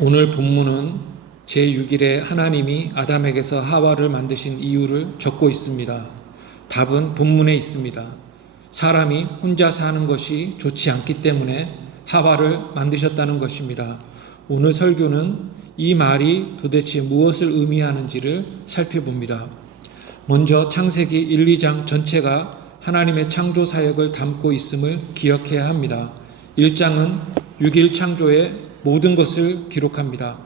오늘 본문은 제6일에 하나님이 아담에게서 하와를 만드신 이유를 적고 있습니다. 답은 본문에 있습니다. 사람이 혼자 사는 것이 좋지 않기 때문에 하와를 만드셨다는 것입니다. 오늘 설교는 이 말이 도대체 무엇을 의미하는지를 살펴봅니다. 먼저 창세기 1, 2장 전체가 하나님의 창조 사역을 담고 있음을 기억해야 합니다. 1장은 6일 창조의 모든 것을 기록합니다.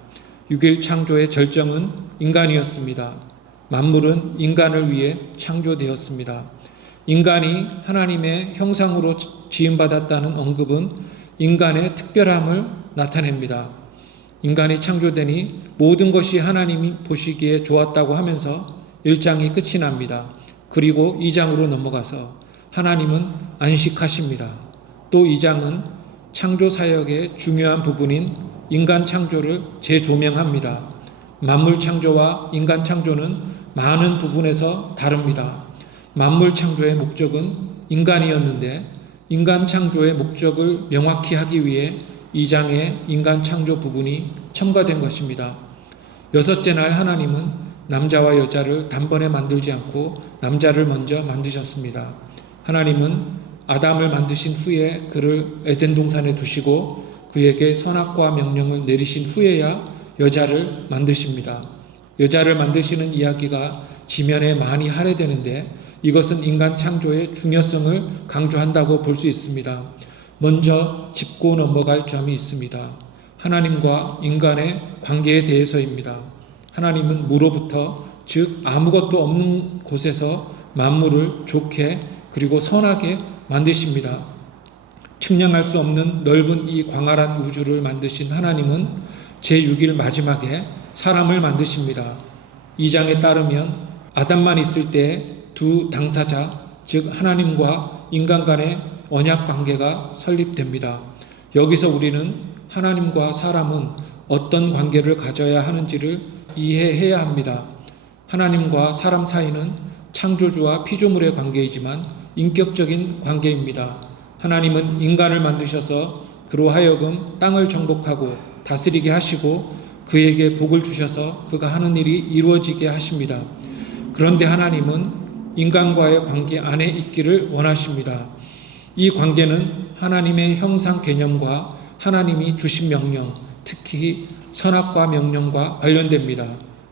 6일 창조의 절정은 인간이었습니다. 만물은 인간을 위해 창조되었습니다. 인간이 하나님의 형상으로 지음받았다는 언급은 인간의 특별함을 나타냅니다. 인간이 창조되니 모든 것이 하나님이 보시기에 좋았다고 하면서 1장이 끝이 납니다. 그리고 2장으로 넘어가서 하나님은 안식하십니다. 또 2장은 창조 사역의 중요한 부분인 인간 창조를 재조명합니다. 만물 창조와 인간 창조는 많은 부분에서 다릅니다. 만물 창조의 목적은 인간이었는데 인간 창조의 목적을 명확히 하기 위해 2장의 인간 창조 부분이 첨가된 것입니다. 여섯째 날 하나님은 남자와 여자를 단번에 만들지 않고 남자를 먼저 만드셨습니다. 하나님은 아담을 만드신 후에 그를 에덴 동산에 두시고 그에게 선악과 명령을 내리신 후에야 여자를 만드십니다. 여자를 만드시는 이야기가 지면에 많이 할애되는데 이것은 인간 창조의 중요성을 강조한다고 볼 수 있습니다. 먼저 짚고 넘어갈 점이 있습니다. 하나님과 인간의 관계에 대해서입니다. 하나님은 무로부터, 즉 아무것도 없는 곳에서 만물을 좋게 그리고 선하게 만드십니다. 측량할 수 없는 넓은 이 광활한 우주를 만드신 하나님은 제6일 마지막에 사람을 만드십니다. 2장에 따르면 아담만 있을 때 두 당사자, 즉 하나님과 인간 간의 언약 관계가 설립됩니다. 여기서 우리는 하나님과 사람은 어떤 관계를 가져야 하는지를 이해해야 합니다. 하나님과 사람 사이는 창조주와 피조물의 관계이지만 인격적인 관계입니다. 하나님은 인간을 만드셔서 그로 하여금 땅을 정복하고 다스리게 하시고 그에게 복을 주셔서 그가 하는 일이 이루어지게 하십니다. 그런데 하나님은 인간과의 관계 안에 있기를 원하십니다. 이 관계는 하나님의 형상 개념과 하나님이 주신 명령, 특히 선악과 명령과 관련됩니다.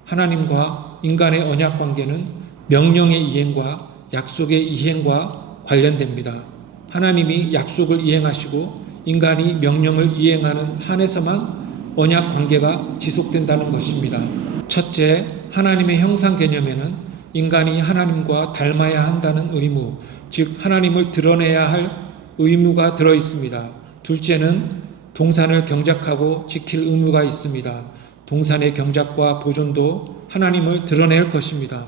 하나님과 인간의 언약 관계는 명령의 이행과 약속의 이행과 관련됩니다. 하나님이 약속을 이행하시고 인간이 명령을 이행하는 한에서만 언약 관계가 지속된다는 것입니다. 첫째, 하나님의 형상 개념에는 인간이 하나님과 닮아야 한다는 의무, 즉 하나님을 드러내야 할 의무가 들어 있습니다. 둘째는 동산을 경작하고 지킬 의무가 있습니다. 동산의 경작과 보존도 하나님을 드러낼 것입니다.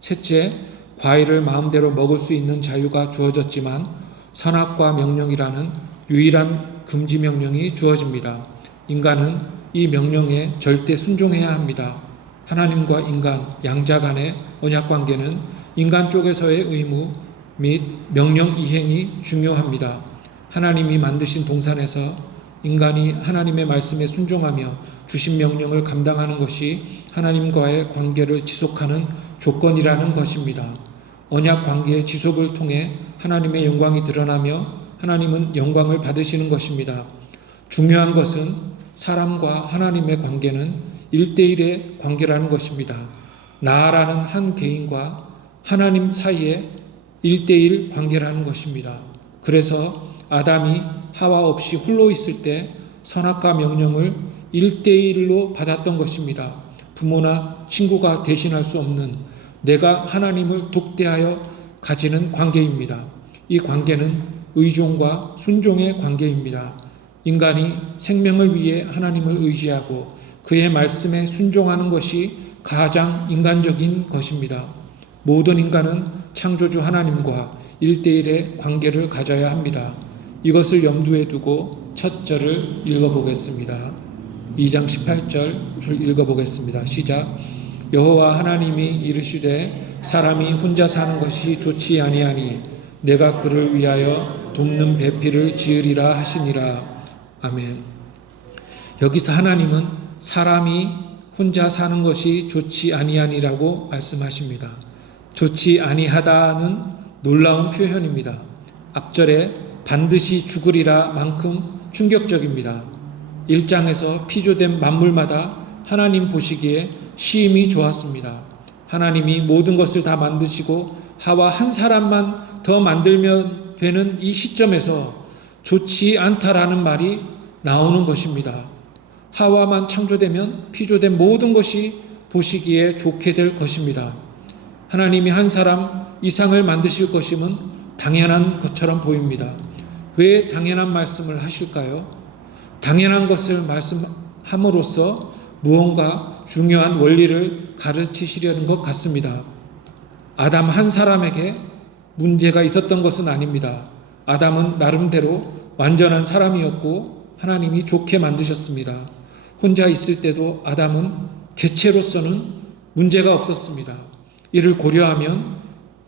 셋째, 과일을 마음대로 먹을 수 있는 자유가 주어졌지만 선악과 명령이라는 유일한 금지 명령이 주어집니다. 인간은 이 명령에 절대 순종해야 합니다. 하나님과 인간, 양자 간의 언약관계는 인간 쪽에서의 의무 및 명령 이행이 중요합니다. 하나님이 만드신 동산에서 인간이 하나님의 말씀에 순종하며 주신 명령을 감당하는 것이 하나님과의 관계를 지속하는 조건이라는 것입니다. 언약 관계의 지속을 통해 하나님의 영광이 드러나며 하나님은 영광을 받으시는 것입니다. 중요한 것은 사람과 하나님의 관계는 1대1의 관계라는 것입니다. 나라는 한 개인과 하나님 사이의 1대1 관계라는 것입니다. 그래서 아담이 하와 없이 홀로 있을 때 선악과 명령을 1대1로 받았던 것입니다. 부모나 친구가 대신할 수 없는 내가 하나님을 독대하여 가지는 관계입니다. 이 관계는 의존과 순종의 관계입니다. 인간이 생명을 위해 하나님을 의지하고 그의 말씀에 순종하는 것이 가장 인간적인 것입니다. 모든 인간은 창조주 하나님과 1대1의 관계를 가져야 합니다. 이것을 염두에 두고 첫 절을 읽어보겠습니다. 2장 18절을 읽어보겠습니다. 시작. 여호와 하나님이 이르시되 사람이 혼자 사는 것이 좋지 아니하니 내가 그를 위하여 돕는 배필을 지으리라 하시니라. 아멘. 여기서 하나님은 사람이 혼자 사는 것이 좋지 아니하니라고 말씀하십니다. 좋지 아니하다는 놀라운 표현입니다. 앞절에 반드시 죽으리라 만큼 충격적입니다. 1장에서 피조된 만물마다 하나님 보시기에 심히 좋았습니다. 하나님이 모든 것을 다 만드시고 하와 한 사람만 더 만들면 되는 이 시점에서 좋지 않다라는 말이 나오는 것입니다. 하와만 창조되면 피조된 모든 것이 보시기에 좋게 될 것입니다. 하나님이 한 사람 이상을 만드실 것임은 당연한 것처럼 보입니다. 왜 당연한 말씀을 하실까요? 당연한 것을 말씀함으로써 무언가 중요한 원리를 가르치시려는 것 같습니다. 아담 한 사람에게 문제가 있었던 것은 아닙니다. 아담은 나름대로 완전한 사람이었고 하나님이 좋게 만드셨습니다. 혼자 있을 때도 아담은 개체로서는 문제가 없었습니다. 이를 고려하면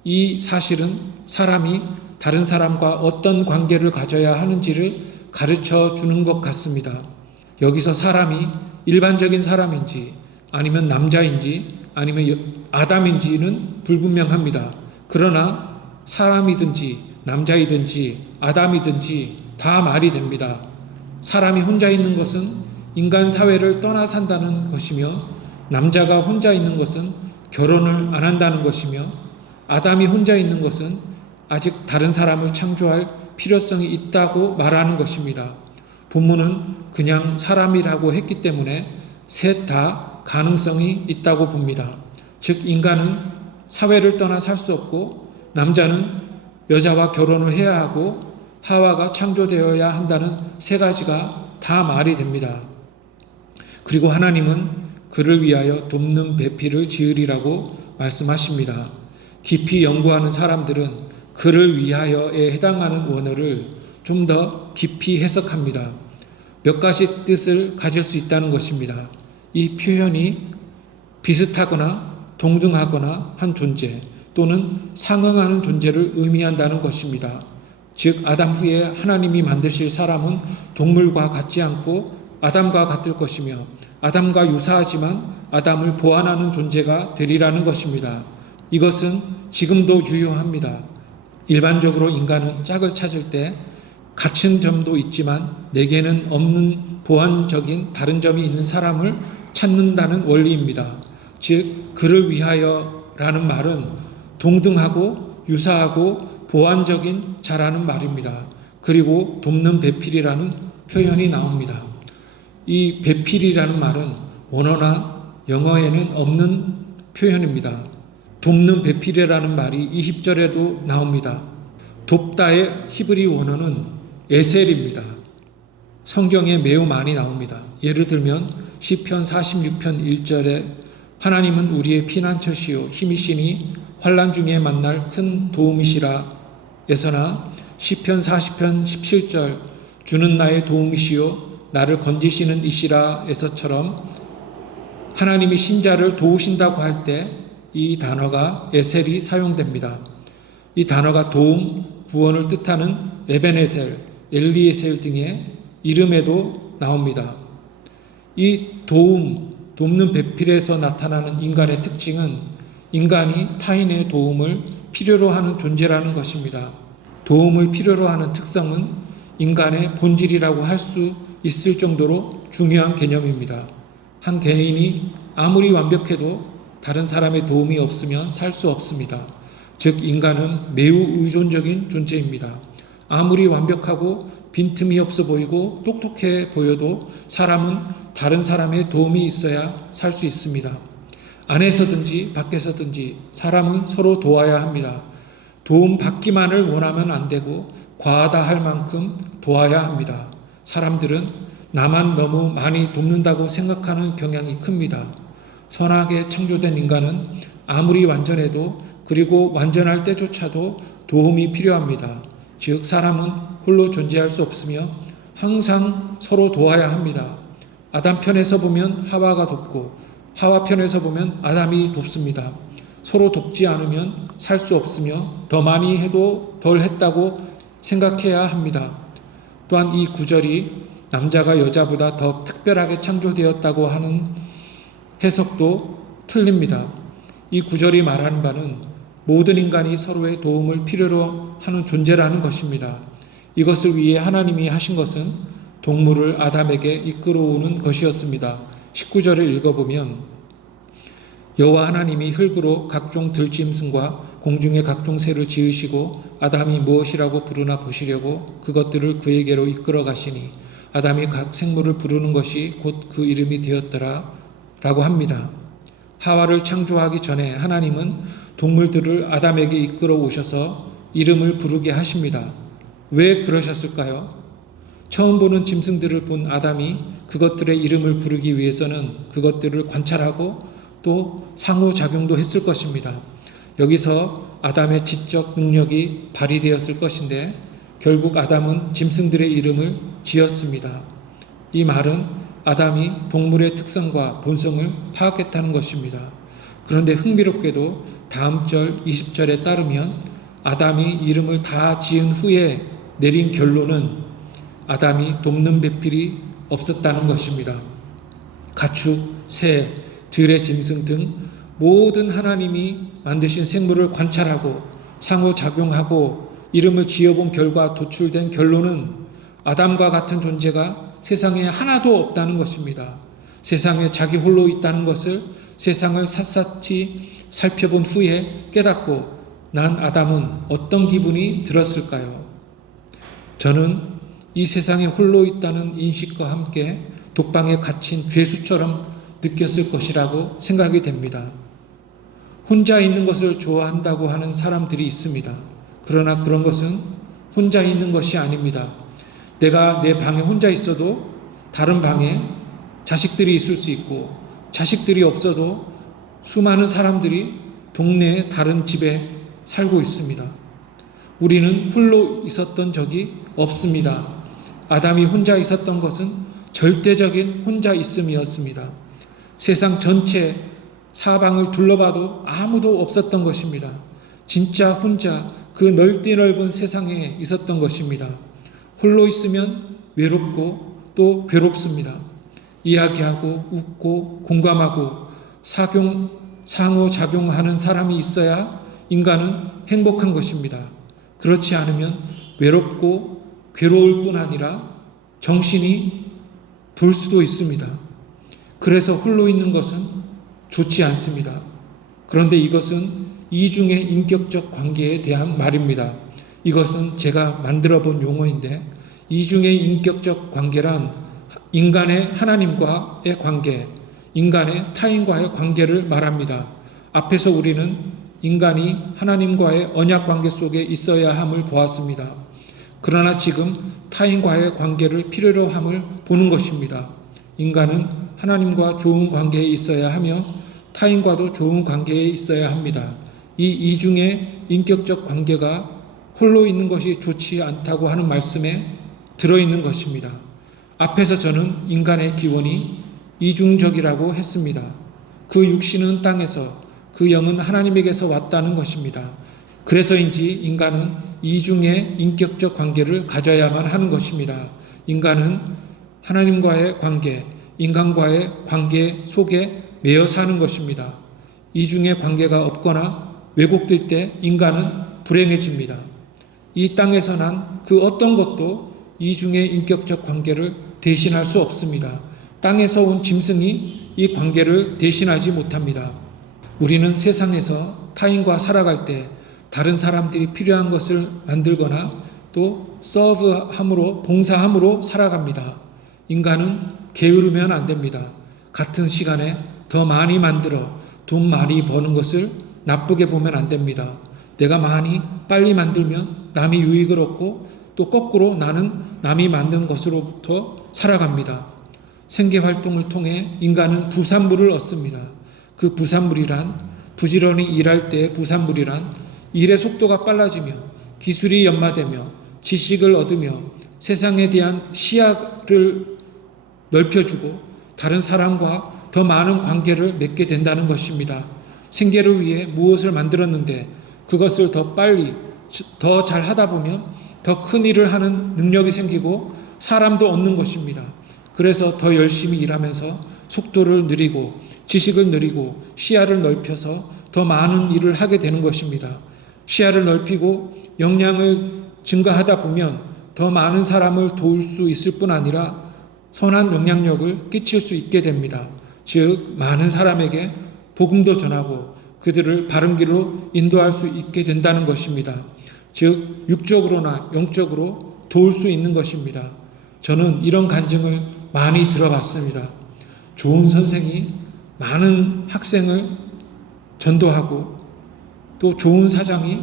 이 사실은 사람이 다른 사람과 어떤 관계를 가져야 하는지를 가르쳐 주는 것 같습니다. 여기서 사람이 일반적인 사람인지 아니면 남자인지 아니면 아담인지는 불분명합니다. 그러나 사람이든지 남자이든지 아담이든지 다 말이 됩니다. 사람이 혼자 있는 것은 인간 사회를 떠나 산다는 것이며 남자가 혼자 있는 것은 결혼을 안 한다는 것이며 아담이 혼자 있는 것은 아직 다른 사람을 창조할 필요성이 있다고 말하는 것입니다. 본문은 그냥 사람이라고 했기 때문에 셋 다 가능성이 있다고 봅니다. 즉 인간은 사회를 떠나 살 수 없고 남자는 여자와 결혼을 해야 하고 하와가 창조되어야 한다는 세 가지가 다 말이 됩니다. 그리고 하나님은 그를 위하여 돕는 배필을 지으리라고 말씀하십니다. 깊이 연구하는 사람들은 그를 위하여에 해당하는 원어를 좀 더 깊이 해석합니다. 몇 가지 뜻을 가질 수 있다는 것입니다. 이 표현이 비슷하거나 동등하거나 한 존재 또는 상응하는 존재를 의미한다는 것입니다. 즉 아담 후에 하나님이 만드실 사람은 동물과 같지 않고 아담과 같을 것이며 아담과 유사하지만 아담을 보완하는 존재가 되리라는 것입니다. 이것은 지금도 유효합니다. 일반적으로 인간은 짝을 찾을 때 같은 점도 있지만 내게는 없는 보완적인 다른 점이 있는 사람을 찾는다는 원리입니다. 즉 그를 위하여라는 말은 동등하고 유사하고 보완적인 자라는 말입니다. 그리고 돕는 배필이라는 표현이 나옵니다. 이 배필이라는 말은 원어나 영어에는 없는 표현입니다. 돕는 배필이라는 말이 20절에도 나옵니다. 돕다의 히브리 원어는 에셀입니다. 성경에 매우 많이 나옵니다. 예를 들면 시편 46편 1절에 하나님은 우리의 피난처시요 힘이시니 환난 중에 만날 큰 도움이시라 에서나 시편 40편 17절 주는 나의 도움이시요 나를 건지시는 이시라 에서처럼 하나님이 신자를 도우신다고 할 때 이 단어가 에셀이 사용됩니다. 이 단어가 도움, 구원을 뜻하는 에벤에셀, 엘리에셀 등의 이름에도 나옵니다. 이 돕는 배필에서 나타나는 인간의 특징은 인간이 타인의 도움을 필요로 하는 존재라는 것입니다. 도움을 필요로 하는 특성은 인간의 본질이라고 할 수 있을 정도로 중요한 개념입니다. 한 개인이 아무리 완벽해도 다른 사람의 도움이 없으면 살 수 없습니다. 즉 인간은 매우 의존적인 존재입니다. 아무리 완벽하고 빈틈이 없어 보이고 똑똑해 보여도 사람은 다른 사람의 도움이 있어야 살 수 있습니다. 안에서든지 밖에서든지 사람은 서로 도와야 합니다. 도움 받기만을 원하면 안 되고 과하다 할 만큼 도와야 합니다. 사람들은 나만 너무 많이 돕는다고 생각하는 경향이 큽니다. 선하게 창조된 인간은 아무리 완전해도 그리고 완전할 때조차도 도움이 필요합니다. 즉 사람은 홀로 존재할 수 없으며 항상 서로 도와야 합니다. 아담 편에서 보면 하와가 돕고 하와 편에서 보면 아담이 돕습니다. 서로 돕지 않으면 살 수 없으며 더 많이 해도 덜 했다고 생각해야 합니다. 또한 이 구절이 남자가 여자보다 더 특별하게 창조되었다고 하는 해석도 틀립니다. 이 구절이 말하는 바는 모든 인간이 서로의 도움을 필요로 하는 존재라는 것입니다. 이것을 위해 하나님이 하신 것은 동물을 아담에게 이끌어오는 것이었습니다. 19절을 읽어보면 여호와 하나님이 흙으로 각종 들짐승과 공중의 각종 새를 지으시고 아담이 무엇이라고 부르나 보시려고 그것들을 그에게로 이끌어 가시니 아담이 각 생물을 부르는 것이 곧 그 이름이 되었더라 라고 합니다. 하와를 창조하기 전에 하나님은 동물들을 아담에게 이끌어 오셔서 이름을 부르게 하십니다. 왜 그러셨을까요? 처음 보는 짐승들을 본 아담이 그것들의 이름을 부르기 위해서는 그것들을 관찰하고 또 상호작용도 했을 것입니다. 여기서 아담의 지적 능력이 발휘되었을 것인데 결국 아담은 짐승들의 이름을 지었습니다. 이 말은 아담이 동물의 특성과 본성을 파악했다는 것입니다. 그런데 흥미롭게도 다음 절 20절에 따르면 아담이 이름을 다 지은 후에 내린 결론은 아담이 돕는 배필이 없었다는 것입니다. 가축, 새, 들의 짐승 등 모든 하나님이 만드신 생물을 관찰하고 상호작용하고 이름을 지어본 결과 도출된 결론은 아담과 같은 존재가 세상에 하나도 없다는 것입니다. 세상에 자기 홀로 있다는 것을 세상을 샅샅이 살펴본 후에 깨닫고 난 아담은 어떤 기분이 들었을까요? 저는 이 세상에 홀로 있다는 인식과 함께 독방에 갇힌 죄수처럼 느꼈을 것이라고 생각이 됩니다. 혼자 있는 것을 좋아한다고 하는 사람들이 있습니다. 그러나 그런 것은 혼자 있는 것이 아닙니다. 내가 내 방에 혼자 있어도 다른 방에 자식들이 있을 수 있고 자식들이 없어도 수많은 사람들이 동네의 다른 집에 살고 있습니다. 우리는 홀로 있었던 적이 없습니다. 아담이 혼자 있었던 것은 절대적인 혼자 있음이었습니다. 세상 전체 사방을 둘러봐도 아무도 없었던 것입니다. 진짜 혼자 그 넓디 넓은 세상에 있었던 것입니다. 홀로 있으면 외롭고 또 괴롭습니다. 이야기하고 웃고 공감하고 상호작용하는 사람이 있어야 인간은 행복한 것입니다. 그렇지 않으면 외롭고 괴로울 뿐 아니라 정신이 돌 수도 있습니다. 그래서 홀로 있는 것은 좋지 않습니다. 그런데 이것은 이중의 인격적 관계에 대한 말입니다. 이것은 제가 만들어 본 용어인데 이중의 인격적 관계란 인간의 하나님과의 관계, 인간의 타인과의 관계를 말합니다. 앞에서 우리는 인간이 하나님과의 언약 관계 속에 있어야 함을 보았습니다. 그러나 지금 타인과의 관계를 필요로 함을 보는 것입니다. 인간은 하나님과 좋은 관계에 있어야 하며 타인과도 좋은 관계에 있어야 합니다. 이 이중의 인격적 관계가 홀로 있는 것이 좋지 않다고 하는 말씀에 들어있는 것입니다. 앞에서 저는 인간의 기원이 이중적이라고 했습니다. 그 육신은 땅에서 그 영은 하나님에게서 왔다는 것입니다. 그래서인지 인간은 이중의 인격적 관계를 가져야만 하는 것입니다. 인간은 하나님과의 관계, 인간과의 관계 속에 매여 사는 것입니다. 이중의 관계가 없거나 왜곡될 때 인간은 불행해집니다. 이 땅에서 난 그 어떤 것도 이중의 인격적 관계를 대신할 수 없습니다. 땅에서 온 짐승이 이 관계를 대신하지 못합니다. 우리는 세상에서 타인과 살아갈 때 다른 사람들이 필요한 것을 만들거나 또 서브함으로 봉사함으로 살아갑니다. 인간은 게으르면 안 됩니다. 같은 시간에 더 많이 만들어 돈 많이 버는 것을 나쁘게 보면 안 됩니다. 내가 많이 빨리 만들면 남이 유익을 얻고 또 거꾸로 나는 남이 만든 것으로부터 살아갑니다. 생계활동을 통해 인간은 부산물을 얻습니다. 그 부산물이란 부지런히 일할 때의 부산물이란 일의 속도가 빨라지며 기술이 연마되며 지식을 얻으며 세상에 대한 시야를 넓혀주고 다른 사람과 더 많은 관계를 맺게 된다는 것입니다. 생계를 위해 무엇을 만들었는데 그것을 더 빨리 더 잘 하다 보면 더 큰 일을 하는 능력이 생기고 사람도 얻는 것입니다. 그래서 더 열심히 일하면서 속도를 느리고 지식을 느리고 시야를 넓혀서 더 많은 일을 하게 되는 것입니다. 시야를 넓히고 역량을 증가하다 보면 더 많은 사람을 도울 수 있을 뿐 아니라 선한 영향력을 끼칠 수 있게 됩니다. 즉 많은 사람에게 복음도 전하고 그들을 바른 길로 인도할 수 있게 된다는 것입니다. 즉 육적으로나 영적으로 도울 수 있는 것입니다. 저는 이런 간증을 많이 들어봤습니다. 좋은 선생이 많은 학생을 전도하고 또 좋은 사장이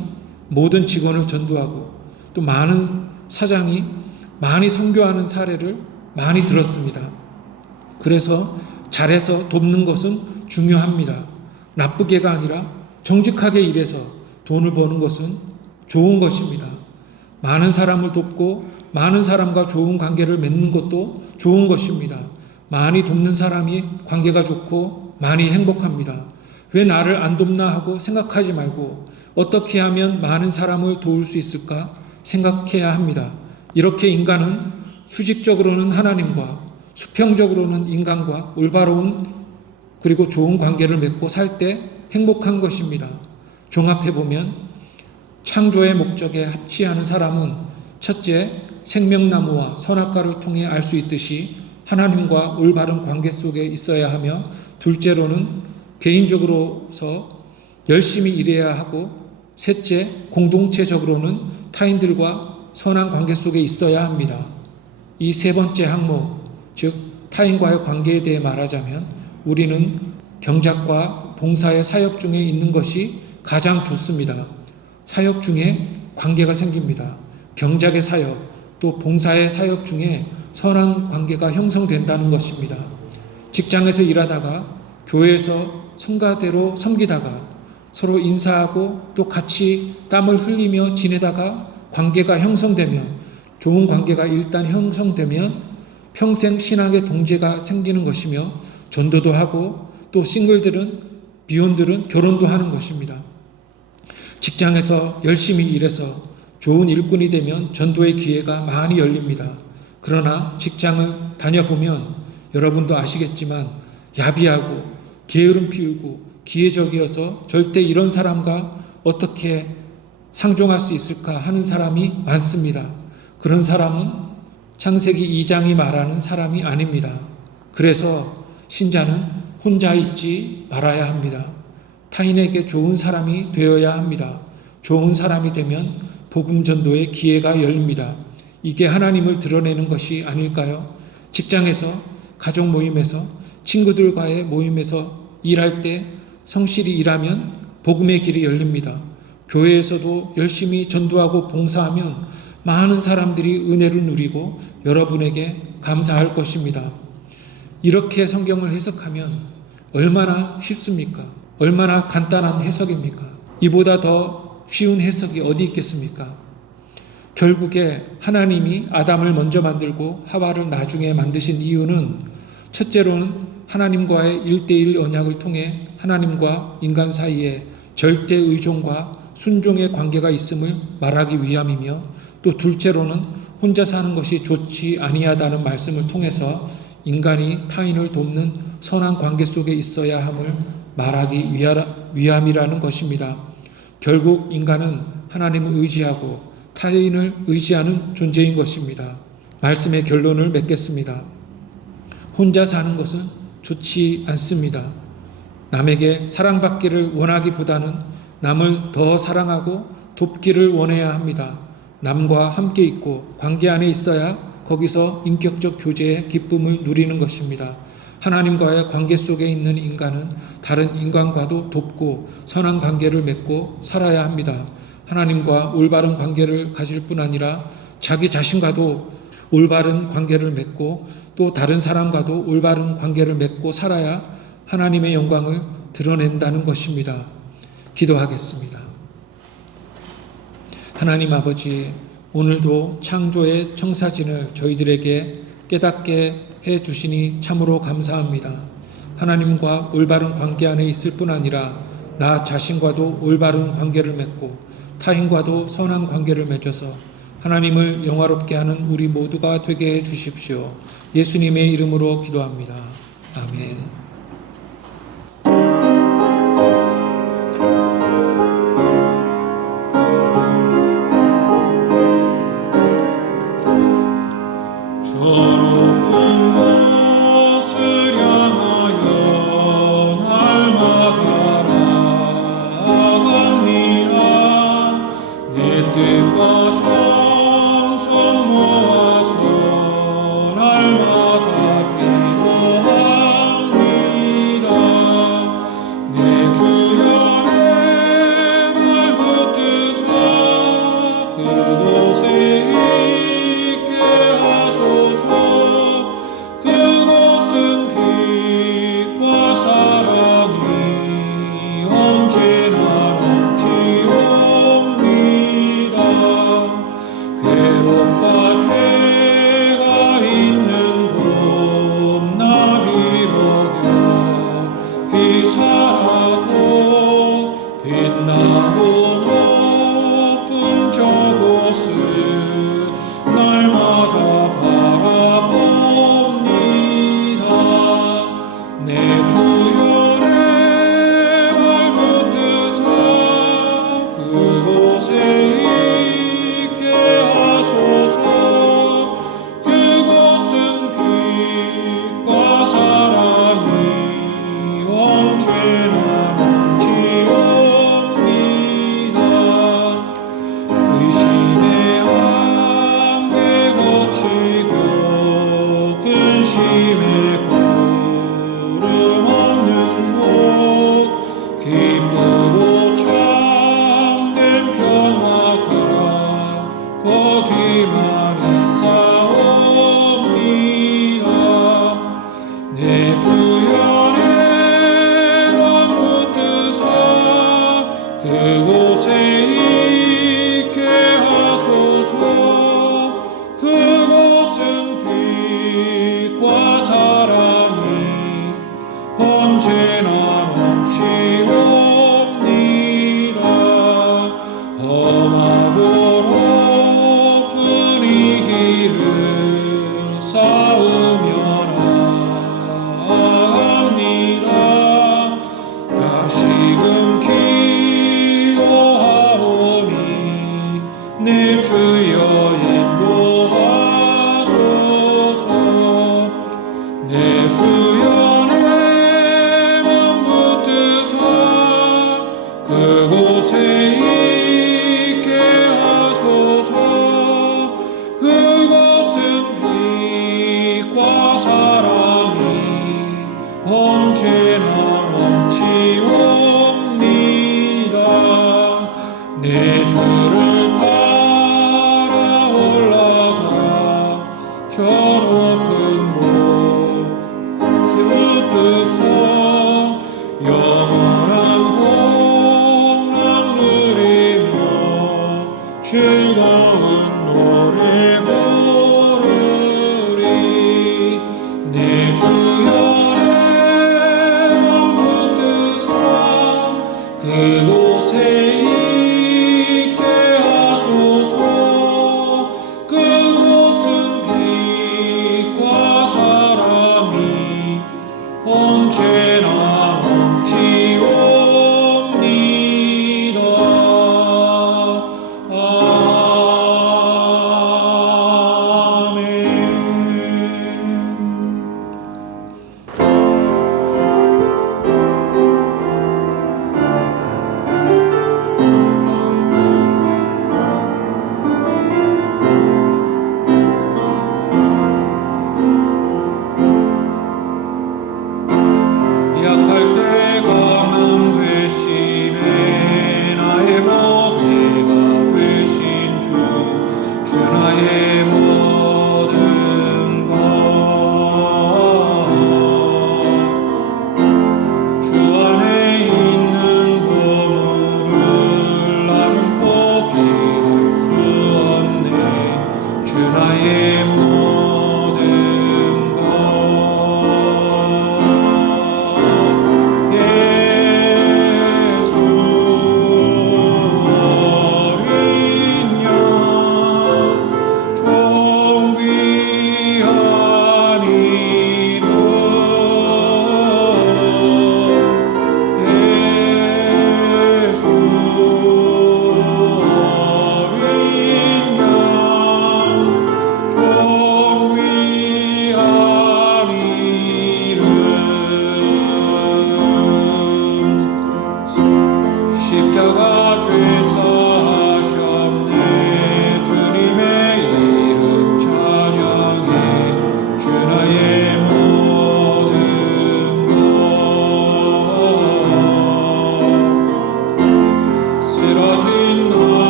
모든 직원을 전도하고 또 많은 사장이 많이 선교하는 사례를 많이 들었습니다. 그래서 잘해서 돕는 것은 중요합니다. 나쁘게가 아니라 정직하게 일해서 돈을 버는 것은 좋은 것입니다. 많은 사람을 돕고 많은 사람과 좋은 관계를 맺는 것도 좋은 것입니다. 많이 돕는 사람이 관계가 좋고 많이 행복합니다. 왜 나를 안 돕나 하고 생각하지 말고 어떻게 하면 많은 사람을 도울 수 있을까 생각해야 합니다. 이렇게 인간은 수직적으로는 하나님과 수평적으로는 인간과 올바로운 그리고 좋은 관계를 맺고 살 때 행복한 것입니다. 종합해보면 창조의 목적에 합치하는 사람은 첫째, 생명나무와 선악과를 통해 알 수 있듯이 하나님과 올바른 관계 속에 있어야 하며 둘째로는 개인적으로서 열심히 일해야 하고 셋째, 공동체적으로는 타인들과 선한 관계 속에 있어야 합니다. 이 세 번째 항목, 즉 타인과의 관계에 대해 말하자면 우리는 경작과 봉사의 사역 중에 있는 것이 가장 좋습니다. 사역 중에 관계가 생깁니다. 경작의 사역, 또 봉사의 사역 중에 선한 관계가 형성된다는 것입니다. 직장에서 일하다가 교회에서 성가대로 섬기다가 서로 인사하고 또 같이 땀을 흘리며 지내다가 관계가 형성되면 좋은 관계가 일단 형성되면 평생 신앙의 동제가 생기는 것이며 전도도 하고 또 싱글들은 비혼들은 결혼도 하는 것입니다. 직장에서 열심히 일해서 좋은 일꾼이 되면 전도의 기회가 많이 열립니다. 그러나 직장을 다녀보면 여러분도 아시겠지만 야비하고 게으름 피우고 기회적이어서 절대 이런 사람과 어떻게 상종할 수 있을까 하는 사람이 많습니다. 그런 사람은 창세기 2장이 말하는 사람이 아닙니다. 그래서 신자는 혼자 있지 말아야 합니다. 타인에게 좋은 사람이 되어야 합니다. 좋은 사람이 되면 복음 전도의 기회가 열립니다. 이게 하나님을 드러내는 것이 아닐까요? 직장에서, 가족 모임에서, 친구들과의 모임에서 일할 때 성실히 일하면 복음의 길이 열립니다. 교회에서도 열심히 전도하고 봉사하면 많은 사람들이 은혜를 누리고 여러분에게 감사할 것입니다. 이렇게 성경을 해석하면 얼마나 쉽습니까? 얼마나 간단한 해석입니까? 이보다 더 쉬운 해석이 어디 있겠습니까? 결국에 하나님이 아담을 먼저 만들고 하와를 나중에 만드신 이유는 첫째로는 하나님과의 1:1 언약을 통해 하나님과 인간 사이에 절대 의존과 순종의 관계가 있음을 말하기 위함이며 또 둘째로는 혼자 사는 것이 좋지 아니하다는 말씀을 통해서 인간이 타인을 돕는 선한 관계 속에 있어야 함을 말하기 위함이라는 것입니다. 결국 인간은 하나님을 의지하고 타인을 의지하는 존재인 것입니다. 말씀의 결론을 맺겠습니다. 혼자 사는 것은 좋지 않습니다. 남에게 사랑받기를 원하기보다는 남을 더 사랑하고 돕기를 원해야 합니다. 남과 함께 있고 관계 안에 있어야 거기서 인격적 교제의 기쁨을 누리는 것입니다. 하나님과의 관계 속에 있는 인간은 다른 인간과도 돕고 선한 관계를 맺고 살아야 합니다. 하나님과 올바른 관계를 가질 뿐 아니라 자기 자신과도 올바른 관계를 맺고 또 다른 사람과도 올바른 관계를 맺고 살아야 하나님의 영광을 드러낸다는 것입니다. 기도하겠습니다. 하나님 아버지, 오늘도 창조의 청사진을 저희들에게 깨닫게 해 주시니 참으로 감사합니다. 하나님과 올바른 관계 안에 있을 뿐 아니라 나 자신과도 올바른 관계를 맺고 타인과도 선한 관계를 맺어서 하나님을 영화롭게 하는 우리 모두가 되게 해 주십시오. 예수님의 이름으로 기도합니다. 아멘.